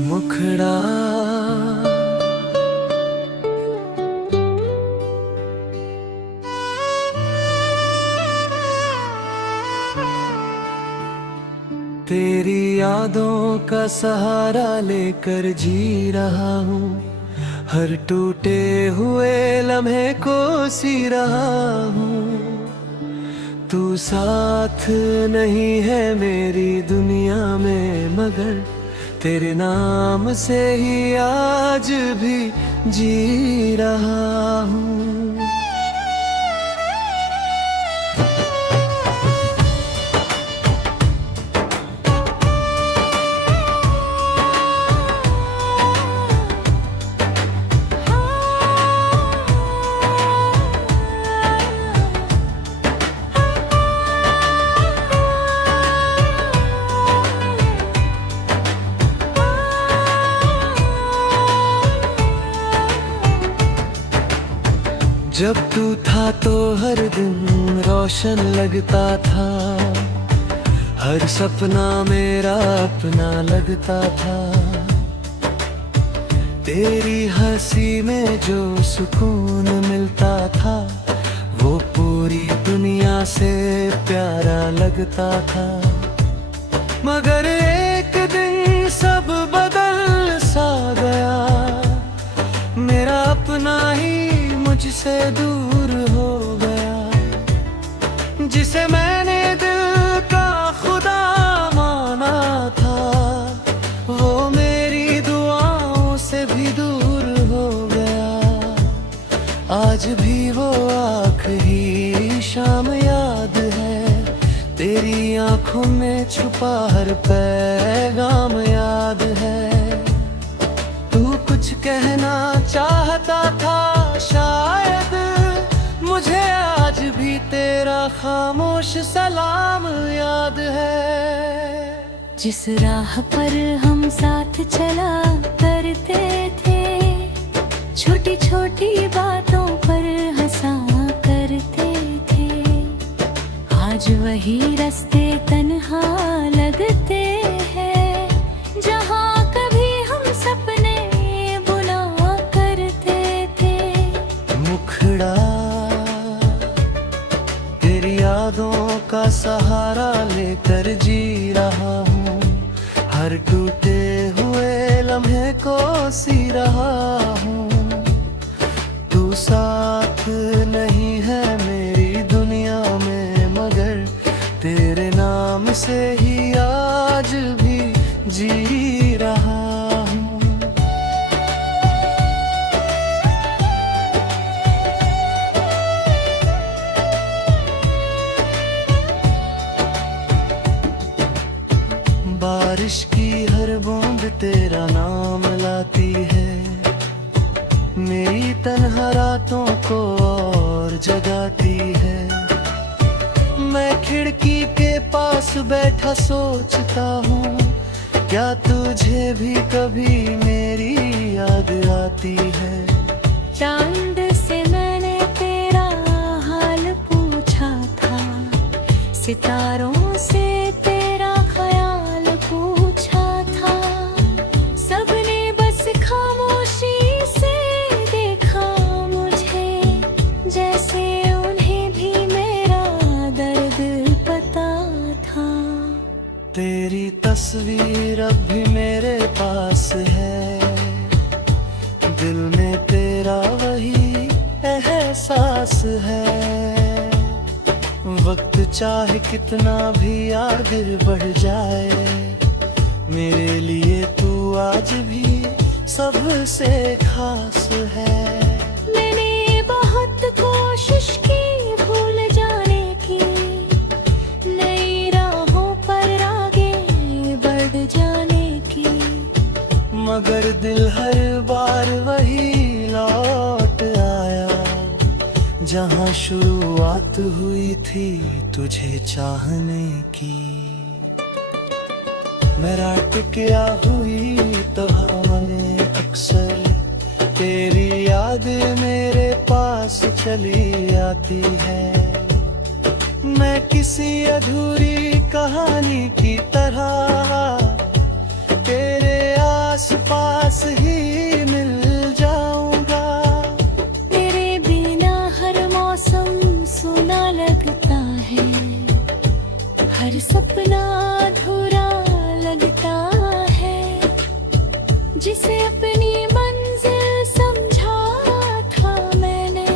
मुखड़ा तेरी यादों का सहारा लेकर जी रहा हूँ। हर टूटे हुए लम्हे को सी रहा हूँ। तू साथ नहीं है मेरी दुनिया में, मगर तेरे नाम से ही आज भी जी रहा हूँ। जब तू था तो हर दिन रोशन लगता था। हर सपना मेरा अपना लगता था। तेरी हंसी में जो सुकून मिलता था, वो पूरी दुनिया से प्यारा लगता था। मगर एक दिन सब बदल सा गया। मेरा अपना ही मुझसे दूर हो गया। जिसे मैंने दिल का खुदा माना था, वो मेरी दुआओं से भी दूर हो गया। आज भी वो आखिरी शाम याद है। तेरी आंखों में छुपा हर पैगाम याद है। तू कुछ कहना चाहता था शायद, मुझे आज भी तेरा खामोश सलाम याद है। जिस राह पर हम साथ चला करते थे, छोटी छोटी बातों पर हंसा करते थे। आज वही रास्ते तन्हा लगते हैं, जहाँ कभी हम सपने बुना करते थे। मुखड़ा तेरी यादों का सहारा लेकर जी रहा हूँ। हर टूटे हुए लम्हे को सी रहा हूँ। तू साथ नहीं है मेरी दुनिया में, मगर तेरे नाम से ही आज भी जी रहा हूँ। बारिश की हर बूंद तेरा नाम लाती है। मेरी तन्हा रातों को और जगाती है। मैं खिड़की के पास बैठा सोचता हूँ, क्या तुझे भी कभी मेरी याद आती है। चांद से मैंने तेरा हाल पूछा था, सितारों से तेरा ख्याल पूछा था। सबने बस खामोशी से देखा मुझे, जैसे उन्हें भी मेरा दर्द पता था। तेरी तस्वीर अब भी मेरे पास है। दिल में तेरा वही एहसास है। वक्त चाहे कितना भी आगे बढ़ जाए, मेरे लिए तू आज भी सबसे खास है। मैंने बहुत कोशिश की भूल जाने की, नई राहों पर आगे बढ़ जाने की। मगर दिल हर बार वही लौट आया, जहाँ शुरुआत हुई थी तुझे चाहने की। मेरा टुकड़ा हुई तो हमने अक्सर, तेरी याद मेरे पास चली आती है। मैं किसी अधूरी कहानी की तरह तेरे आस जिसे अपनी मंजिल समझा था मैंने,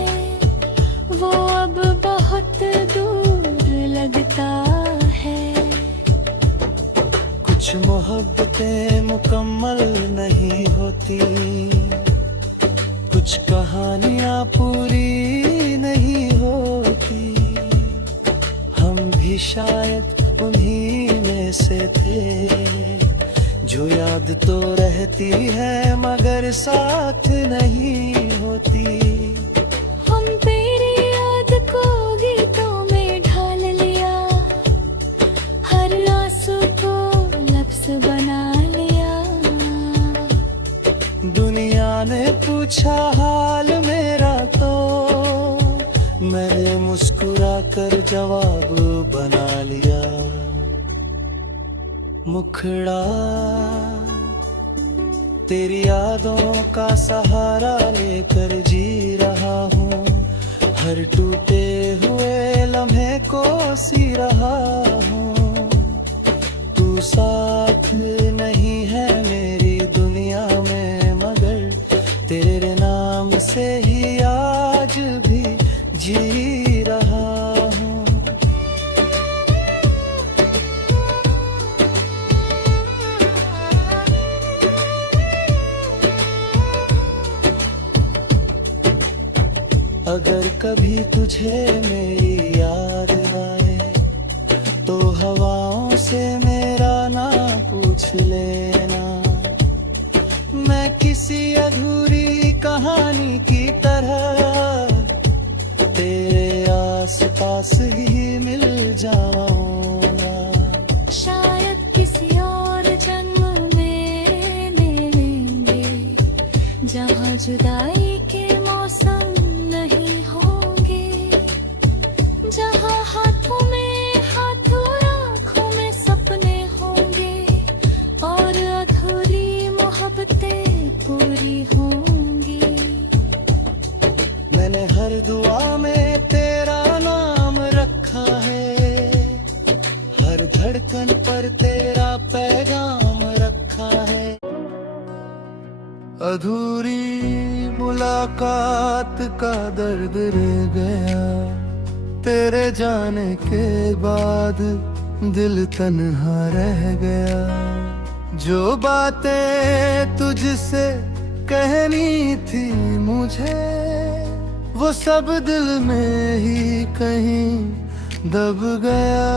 वो अब बहुत दूर लगता है। कुछ मोहब्बतें मुकम्मल नहीं होती, कुछ कहानियां पूरी नहीं होती। हम भी शायद उन्हीं में से थे, जो याद तो रहती है मगर साथ नहीं होती। हम तेरी याद को गीतों में ढाल लिया, हर आंसू को लफ्ज़ बना लिया। दुनिया ने पूछा हाल मेरा तो मैंने मुस्कुरा कर जवाब बना लिया। मुखड़ा तेरी यादों का सहारा लेकर जी रहा हूँ, हर टूटे हुए लम्हे को सी रहा हूँ। तू साथ नहीं है मेरी दुनिया में, मगर तेरे नाम से ही आज भी जी रहा हूँ। अगर कभी तुझे मेरी याद आए तो हवाओं से मेरा ना पूछ लेना। मैं किसी अधूरी कहानी की तरह तेरे आसपास ही मिल जाऊंगा। शायद किसी और जन्म में मिलेंगे, जहाँ जुदाई के मौसम नहीं होंगे, जहाँ हाथों में हाथ और आँखों में सपने होंगे, और अधूरी मोहब्बतें पूरी होंगी। मैंने हर दुआ में तेरा नाम रखा है, हर धड़कन पर तेरा पैगाम रखा है। अधूरी मुलाकात का दर्द रह गया, तेरे जाने के बाद दिल तन्हा रह गया। जो बातें तुझसे कहनी थी मुझे, वो सब दिल में ही कहीं दब गया।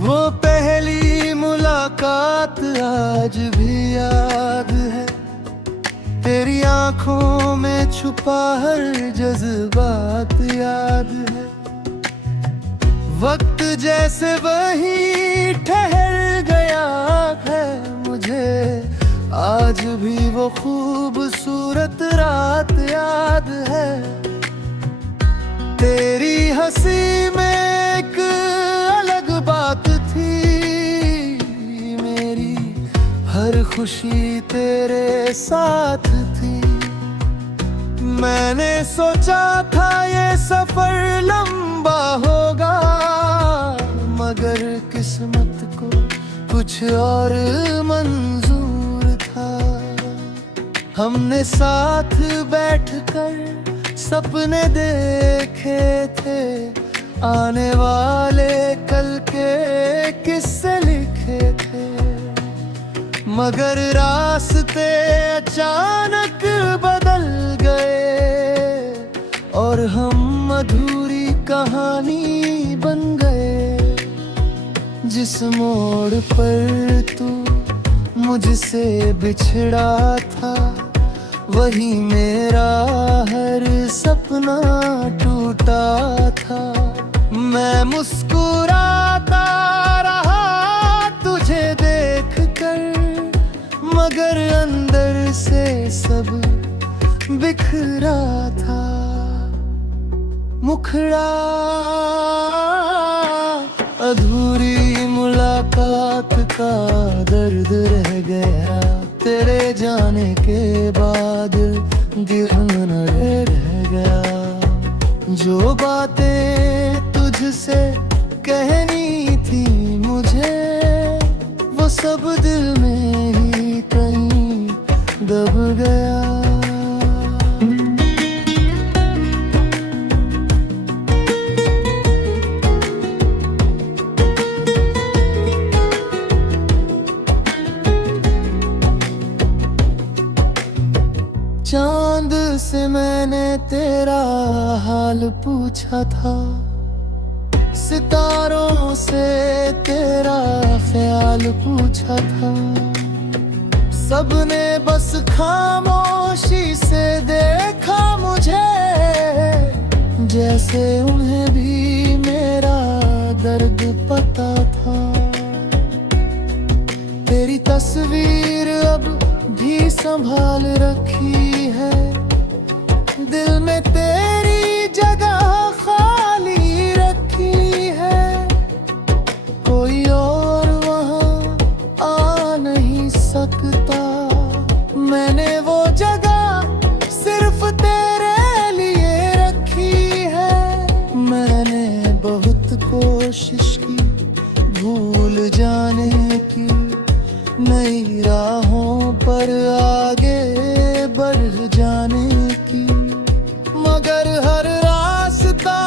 वो पहली मुलाकात आज भी याद है, तेरी आंखों में छुपा हर जज्बात याद है। वक्त जैसे वही ठहर गया है मुझे, आज भी वो खूबसूरत रात याद है। तेरी हंसी में एक अलग बात थी, मेरी हर खुशी तेरे साथ थी। मैंने सोचा था ये सफर लंबा होगा, मगर किस्मत को कुछ और मंजूर था। हमने साथ बैठकर सपने देखे थे, आने वाले कल के किस्से लिखे थे। मगर रास्ते अचानक बदल गए और हम अधूरी कहानी बन गए। जिस मोड़ पर तू मुझसे बिछड़ा था, वही मेरा हर सपना टूटा था। मैं मुस्कुराता रहा तुझे देखकर, मगर अंदर से सब बिखरा था। मुखड़ा अधूरी मुलाकात का दर्द रह गया। तेरे जाने के बाद दिल न रह गया। जो बातें तुझसे कहनी थी मुझे, वो सब दिल में ही कहीं दब गया। चांद से मैंने तेरा हाल पूछा था, सितारों से तेरा ख्याल पूछा था। सबने बस खामोशी से देखा मुझे, जैसे उन्हें भी मेरा दर्द पता था। तेरी तस्वीर अब भी संभाल रखी है, दिल में तेरी जगह खाली रखी है। कोई और वहाँ आ नहीं सकता, मैंने वो जगह सिर्फ तेरे लिए रखी है। मैंने बहुत कोशिश की भूल जाने की, नई राहों पर आगे बढ़ जाने की, मगर हर रास्ता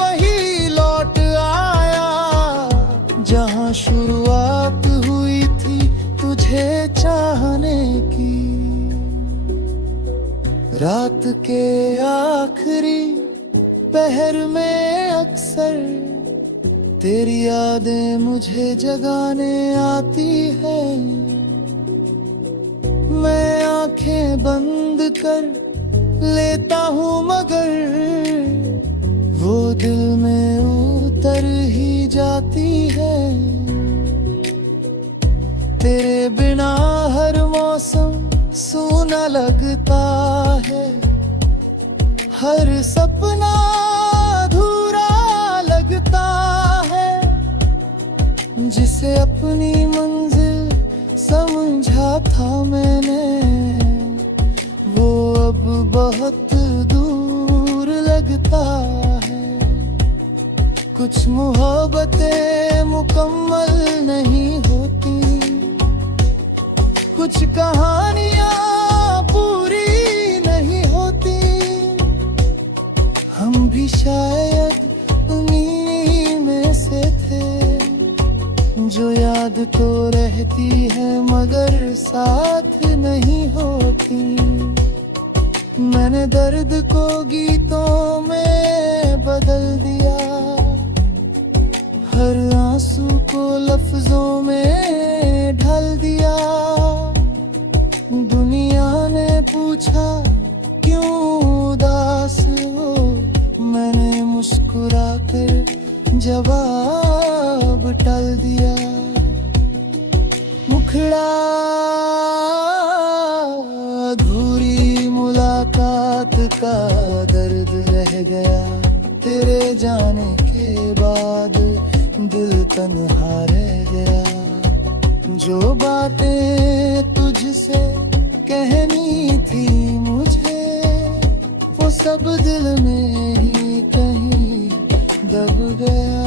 वही लौट आया जहां शुरुआत हुई थी तुझे चाहने की। रात के आखिरी पहर में अक्सर तेरी यादें मुझे जगाने आती है। मैं आंखें बंद कर लेता हूँ मगर वो दिल में उतर ही जाती है। तेरे बिना हर मौसम सूना लगता है, हर सपना अधूरा लगता है। जिसे अपनी मंजिल समझा था मैंने, वो अब बहुत दूर लगता है। कुछ मोहब्बतें मुकम्मल नहीं होती, कुछ कहानियां पूरी नहीं होती। हम भी शायद उन्हीं में से थे, जो याद तो रहती है मगर साथ नहीं होती। मैंने दर्द को गीतों में बदल दिया, हर आंसू को लफ्जों में ढल दिया। दुनिया ने पूछा क्यों उदास हो, मैंने मुस्कुरा कर जवाब टल दिया। मुखड़ा अधूरी मुलाकात का दर्द रह गया। तेरे जाने के बाद दिल तन्हा रह गया। जो बातें तुझसे कहनी थी मुझे, वो सब दिल में ही कहीं दब गया।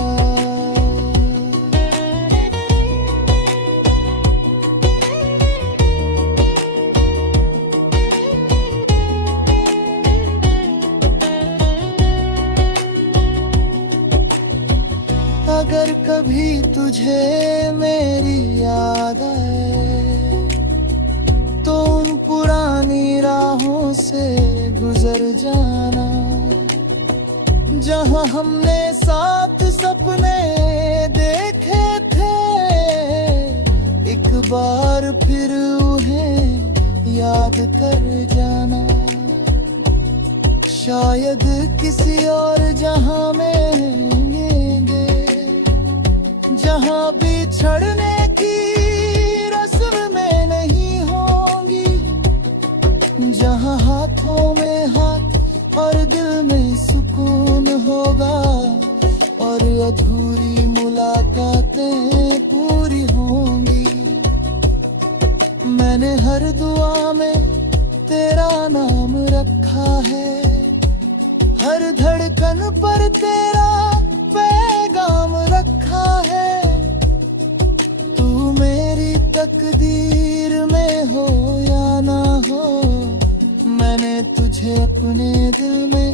अगर कभी तुझे मेरी याद आए, तो उन पुरानी राहों से गुजर जाना, जहां हमने साथ सपने देखे थे। एक बार फिर उन्हें याद कर जाना, शायद किसी और जहां में जहां बिछड़ने की रस्म में नहीं होंगी, जहां हाथों में हाथ और दिल में सुकून होगा और अधूरी मुलाकातें पूरी होंगी। मैंने हर दुआ में तेरा नाम रखा है, हर धड़कन पर तेरा पैगाम रखा है। तू मेरी तकदीर में हो या ना हो, मैंने तुझे अपने दिल में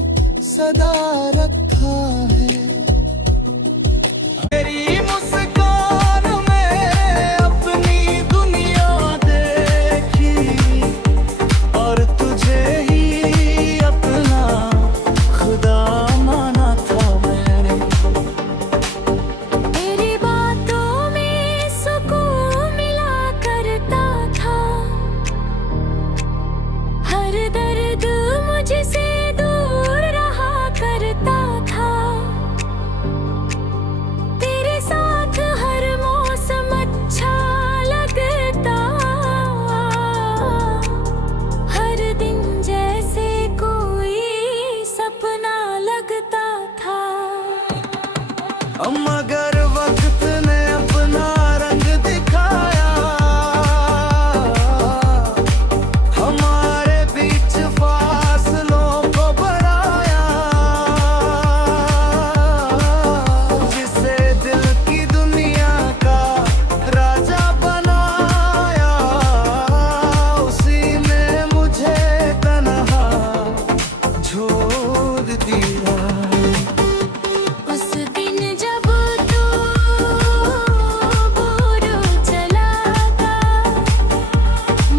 सदा रखा है। तेरी मुस्कान में अपनी दुनिया देखी और तुझे ही अपना खुदा माना था मैंने। तेरी बातों में सुकून मिला करता था, हर दर्द मुझसे दूर रहा करता था। तेरे साथ हर मौसम अच्छा लगता, हर दिन जैसे कोई सपना लगता था। मगर वक्त ने अपना रंग दिखाया, हमारे बीच फासलों को बढ़ाया। जिसे दिल की दुनिया का राजा बनाया, उसी ने मुझे तन्हा छोड़ दिया। उस दिन जब तू दूर चला था,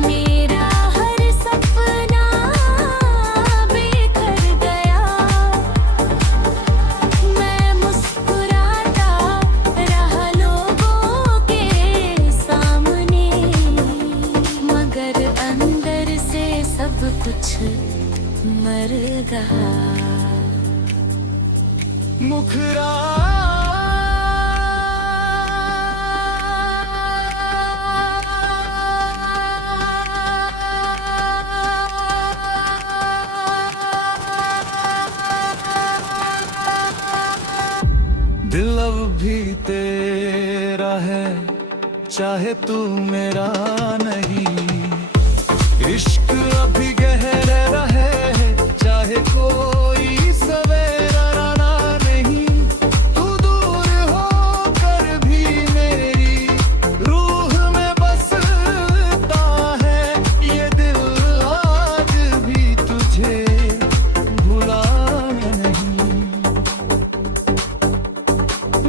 मेरा हर सपना बिखर गया। मैं मुस्कुराता रहा लोगों के सामने, मगर अंदर से सब कुछ मर गया। मुखरा दिल अब भी तेरा है, चाहे तू मेरा नहीं। इश्क अभी गहरा रहे, चाहे कोई सवेरा ना नहीं। तू दूर होकर भी मेरी रूह में बसता है, ये दिल आज भी तुझे भुला नहीं।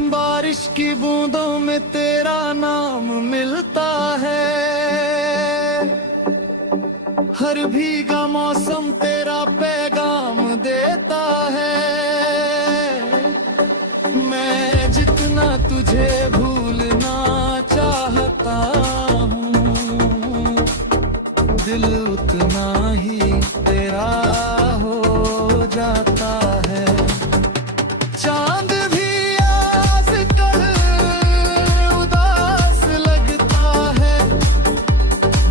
बारिश की बूंदों में तेरा नाम मिलता है, हर भीगा मौसम तेरा पैगाम देता है। मैं जितना तुझे भूलना चाहता हूँ, दिल उतना ही तेरा हो जाता है। चांद भी आजकल उदास लगता है,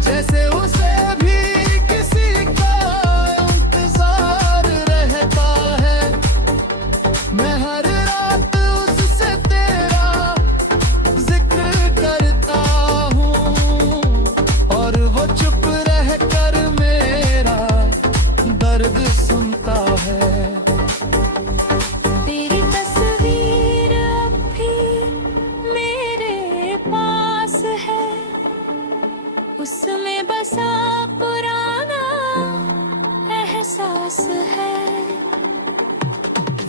जैसे उसे भी किसी का इंतजार रहता है। मैं हर रात उससे तेरा जिक्र करता हूँ, और वो चुप रहकर मेरा दर्द सुनता है। तेरी तस्वीर अब भी मेरे पास है, उसमें बसा पुराना एहसास है।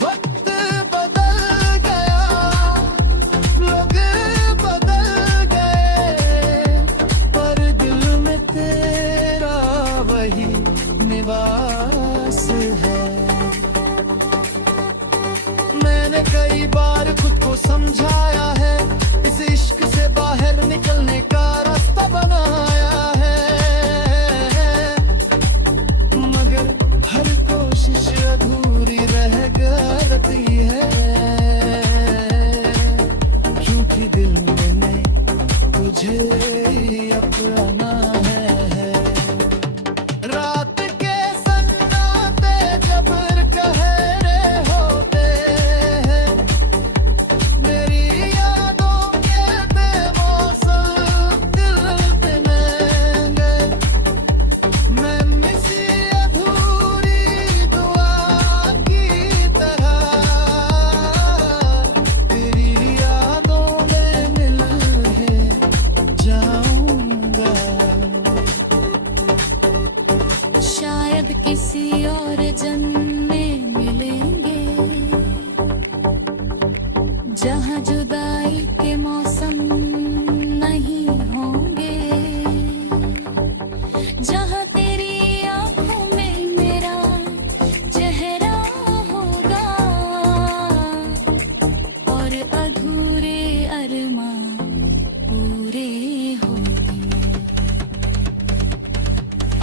वक्त बदल गया, लोग बदल गए, पर दिल में तेरा वही निवास है। मैंने कई बार खुद को समझाया है, इस इश्क से बाहर निकलने का रास्ता बनाया है, मगर हर कोशिश अधूरी रह जाती है, क्योंकि दिल में तुझे ही अपना है। रात के सन्नाटे जब गहरे होते हैं, मेरी यादों के बेमौसम दिल पे नंगे किसी और जन्म में मिलेंगे, जहाँ जुदाई के मौसम नहीं होंगे, जहाँ तेरी आंखों में मेरा चेहरा होगा और अधूरे अरमां पूरे होंगे।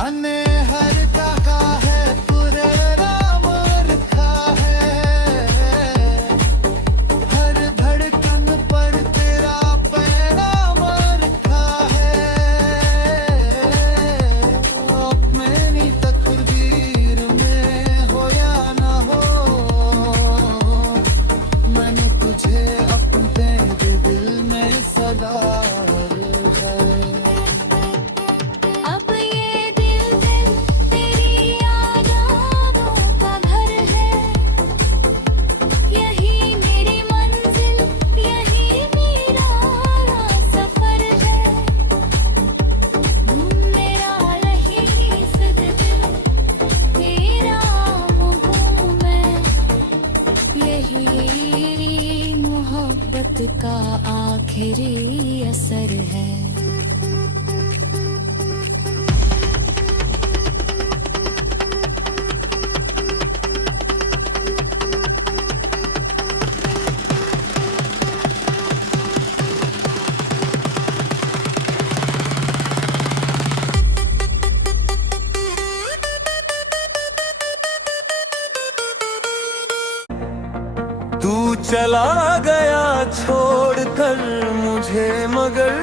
अने हर कहा है पूरे राम रखा है, हर धड़कन पर तेरा पैगाम रखा है। मेरी तकदीर में हो या ना हो, मैंने तुझे अपने दिल में सदा है। अब ये दिल तेरी यादों का घर है, यही मेरी मंजिल, यही मेरा सफर है। मेरा रहीस दिल तेरा हूँ मैं, यही मोहब्बत का आखिरी असर है। तू चला गया छोड़कर मुझे, मगर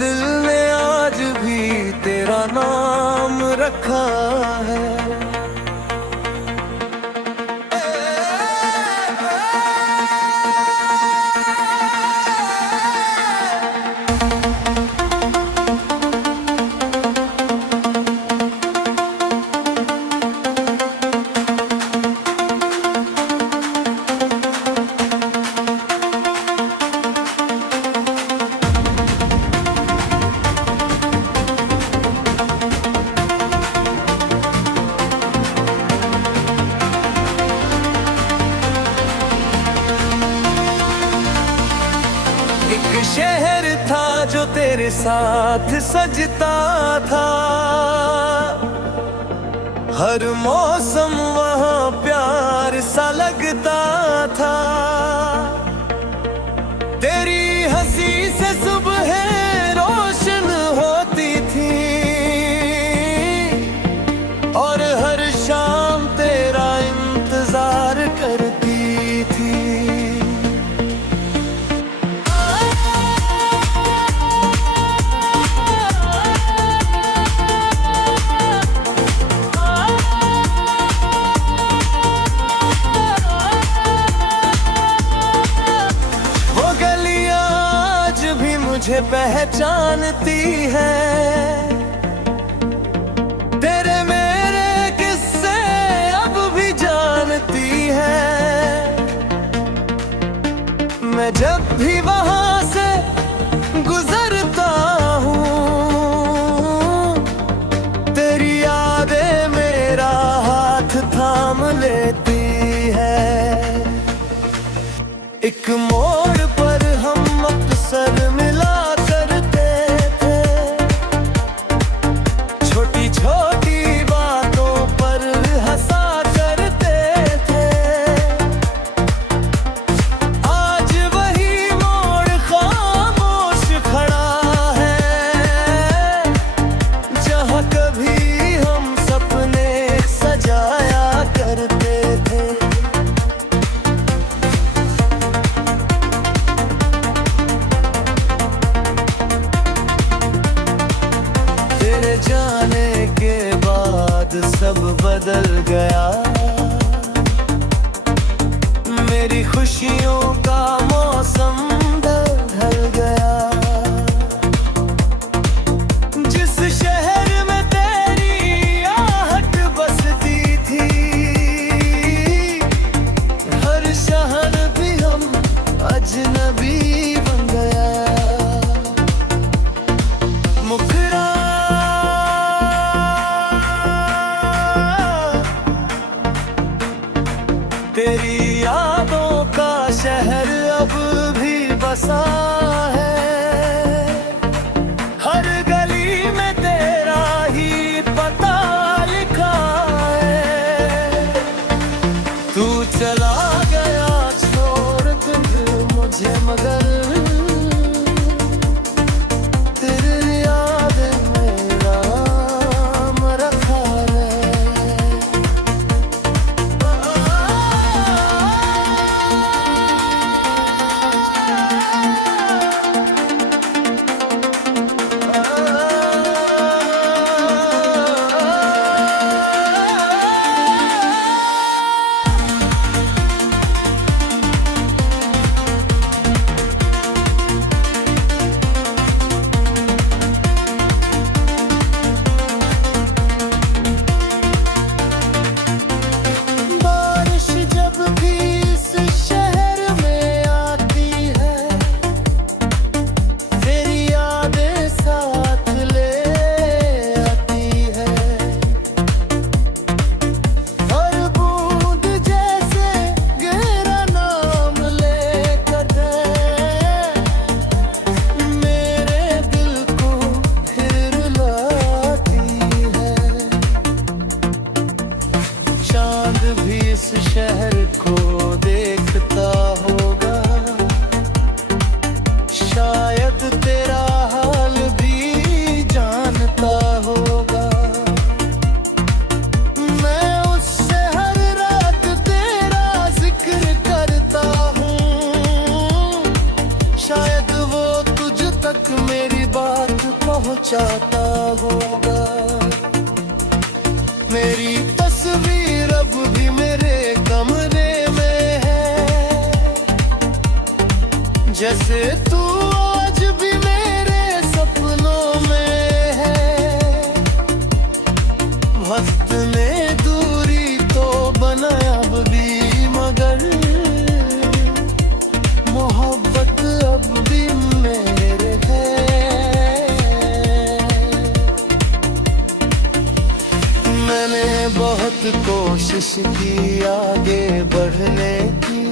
दिल ने आज भी तेरा नाम रखा है। एक शहर था जो तेरे साथ सजता था, हर मौसम वहाँ प्यार सा लगता था। तेरी हंसी से सुबह रोशन होती थी और हर शाम तेरा इंतजार करती थी। मुझे पहचानती है, तेरे मेरे किस्से अब भी जानती है। मैं जब भी वहां से गुजरता हूँ, तेरी यादें मेरा हाथ थाम लेती है। एक मोड़ पर हम अक्सर मिला करते थे, छोटी छोटी बातों पर हंसा करते थे। आज वही मोड़ खामोश खड़ा है, जहाँ कभी हम सपने सजाया करते थे। जाने के बाद सब बदल गया, मेरी खुशियों का मौसम ढल गया। जिस शहर में तेरी आहट बसती थी, हर शहर भी हम अजनबी बन गया। मुखरा चाहता होगा। मेरी तस्वीर अब भी मेरे कमरे में है, जैसे तू आज भी मेरे सपनों में है। वक्त ने दूरी तो बनाया अब भी, मगर मोहब्बत अब भी मेरे है। मैंने बहुत कोशिश की आगे बढ़ने की,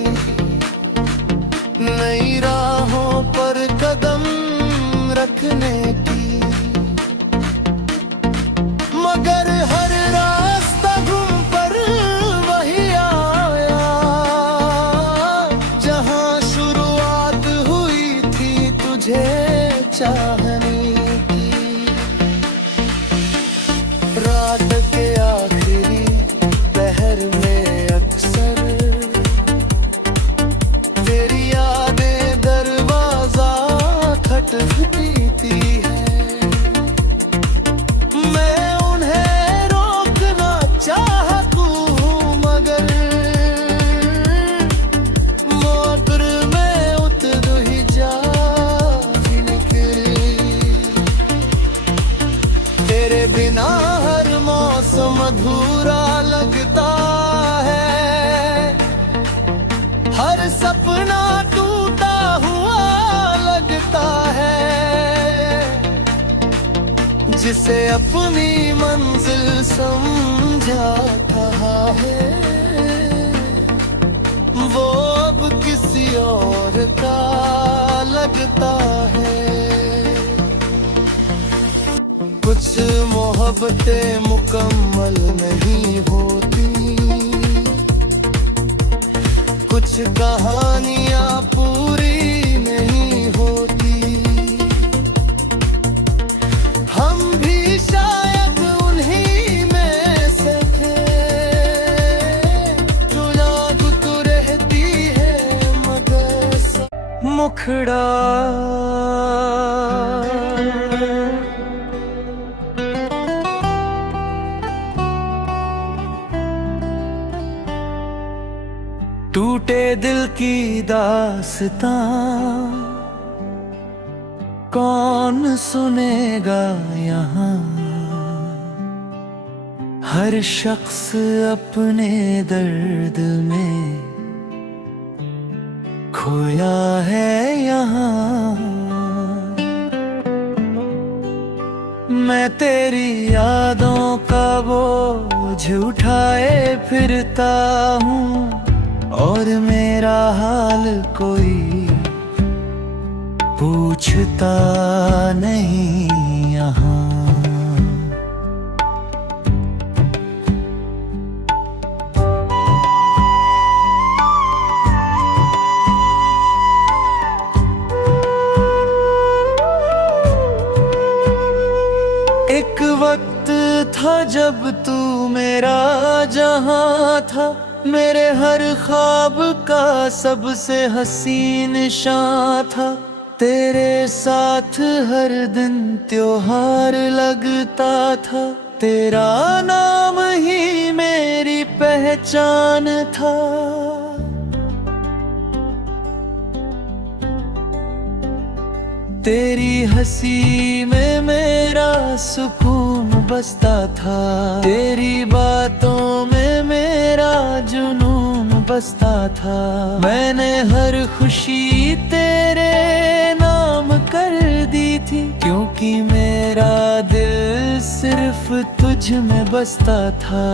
नई राहों पर कदम रखने की, मगर हर रास्ता घूम पर वही आया, जहां शुरुआत हुई थी तुझे चाहने की। रात के आखिरी पहर में अक्सर तेरी यादें दरवाजा खटखटाती है। मैं उन्हें रोकना चाहता हूँ, मगर मोटर में उतर ही जा निकली। तेरे बिना हर मौसम अधूरा लगता है, हर सपना टूटा हुआ लगता है। जिसे अपनी मंजिल समझा था है, वो अब किसी और का लगता है। कुछ मोहब्बतें मुकम्मल नहीं होती, कुछ कहानियां पूरी नहीं होती। हम भी शायद उन्हीं में से थे, जो याद तो रहती है मगर मुखड़ा। टूटे दिल की दास्तां कौन सुनेगा यहाँ। हर शख्स अपने दर्द में खोया है यहाँ। मैं तेरी यादों का बोझ उठाए फिरता हूँ, और मेरा हाल कोई पूछता नहीं यहाँ। एक वक्त था जब तू मेरा जहां था, मेरे हर ख्वाब का सबसे हसीन निशान था। तेरे साथ हर दिन त्योहार लगता था, तेरा नाम ही मेरी पहचान था। तेरी हंसी में मेरा सुकून बसता था, तेरी बातों में मेरा जुनून बसता था। मैंने हर खुशी तेरे नाम कर दी थी, क्योंकि मेरा दिल सिर्फ तुझ में बसता था।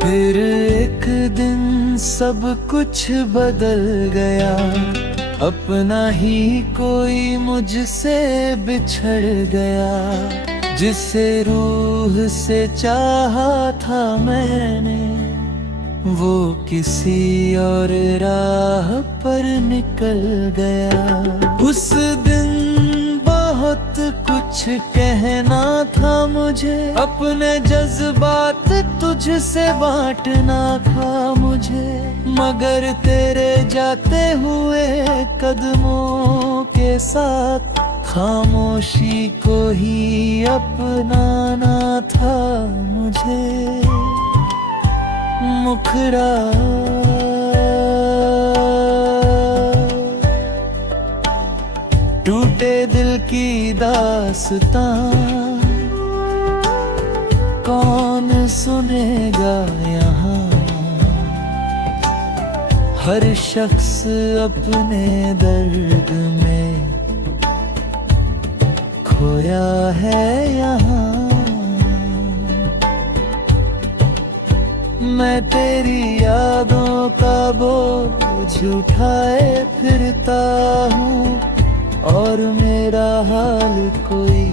फिर एक दिन सब कुछ बदल गया, अपना ही कोई मुझसे बिछड़ गया। जिसे रूह से चाहा था मैंने, वो किसी और राह पर निकल गया। उस दिन बहुत कुछ कहना था मुझे, अपने जज्बात तुझसे बांटना था मुझे, मगर तेरे जाते हुए कदमों के साथ खामोशी को ही अपनाना था मुझे। मुखड़ा टूटे दिल की दास्तां कौन सुनेगा यहाँ। हर शख्स अपने दर्द में खोया है यहाँ। मैं तेरी यादों का बोझ उठाए फिरता हूँ और मेरा हाल कोई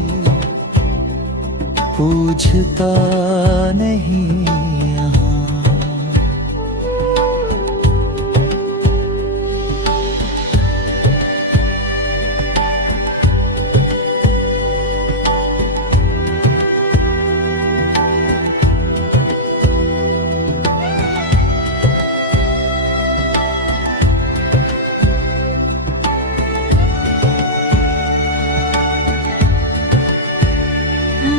पूछता नहीं यहाँ।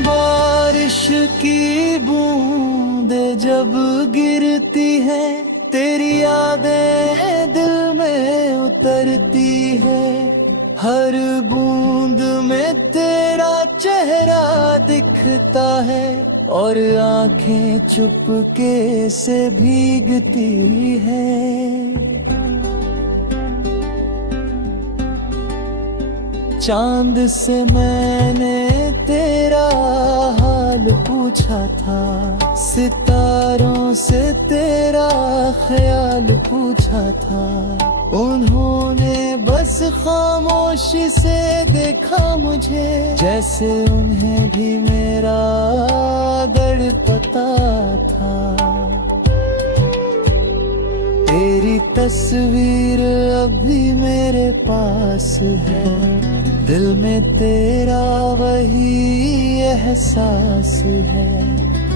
बारिश की बूंदें जब गिरती है, तेरी यादें दिल में उतरती है। हर बूंद में तेरा चेहरा दिखता है और आंखें चुपके से भीगती है। चांद से मैंने तेरा हाल पूछा था, सितारों से तेरा ख्याल पूछा था। उन्होंने बस खामोशी से देखा मुझे, जैसे उन्हें भी मेरा दर्द पता था। तेरी तस्वीर अभी मेरे पास है, दिल में तेरा वही एहसास है।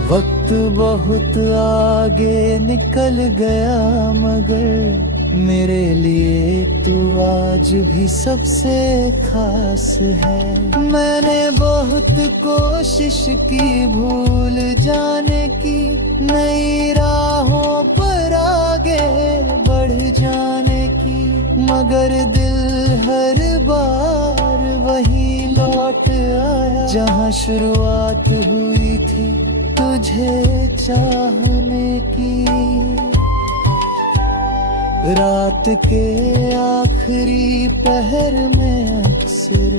वक्त बहुत आगे निकल गया मगर मेरे लिए तू आज भी सबसे खास है। मैंने बहुत कोशिश की भूल जाने की, नई राहों पर आगे बढ़ जाने की, मगर दिल हर बार वही लौट आया जहाँ शुरुआत हुई थी तुझे चाहने की। रात के आखिरी पहर में अक्सर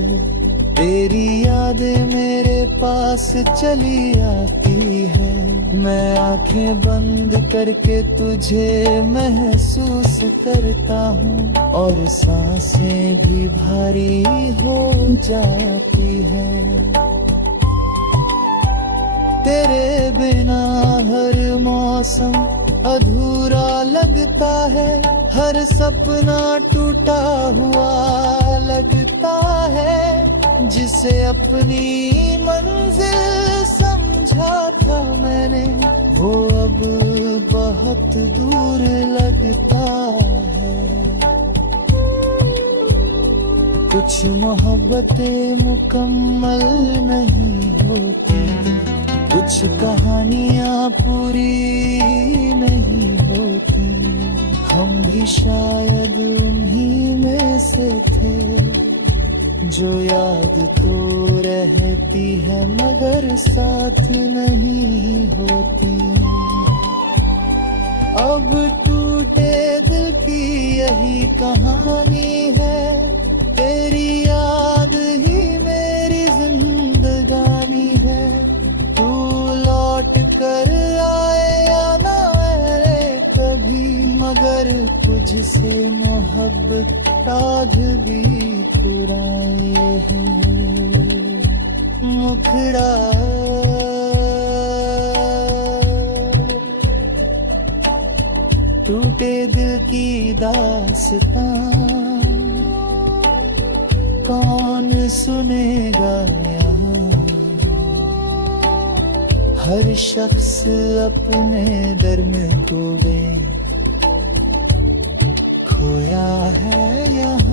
तेरी यादें मेरे पास चली आती है। मैं आंखें बंद करके तुझे महसूस करता हूँ और सांसें भी भारी हो जाती है। तेरे बिना हर मौसम अधूरा लगता है, हर सपना टूटा हुआ लगता है। जिसे अपनी मंजिल समझा था मैंने, वो अब बहुत दूर लगता है। कुछ मोहब्बतें मुकम्मल नहीं होती, कुछ कहानियाँ पूरी नहीं होती। हम भी शायद उन्हीं में से थे, जो याद तो रहती है मगर साथ नहीं होती। अब टूटे दिल की यही कहानी है, तेरी याद ही मेरी जिंदगानी है। तू लौट कर आए या ना आए कभी, मगर तुझसे मोहब्बत आज भी पुरानी है। मुखड़ा टूटे दिल की दास्तां कौन सुनेगा यहाँ। हर शख्स अपने दर्द में खोया है यहाँ।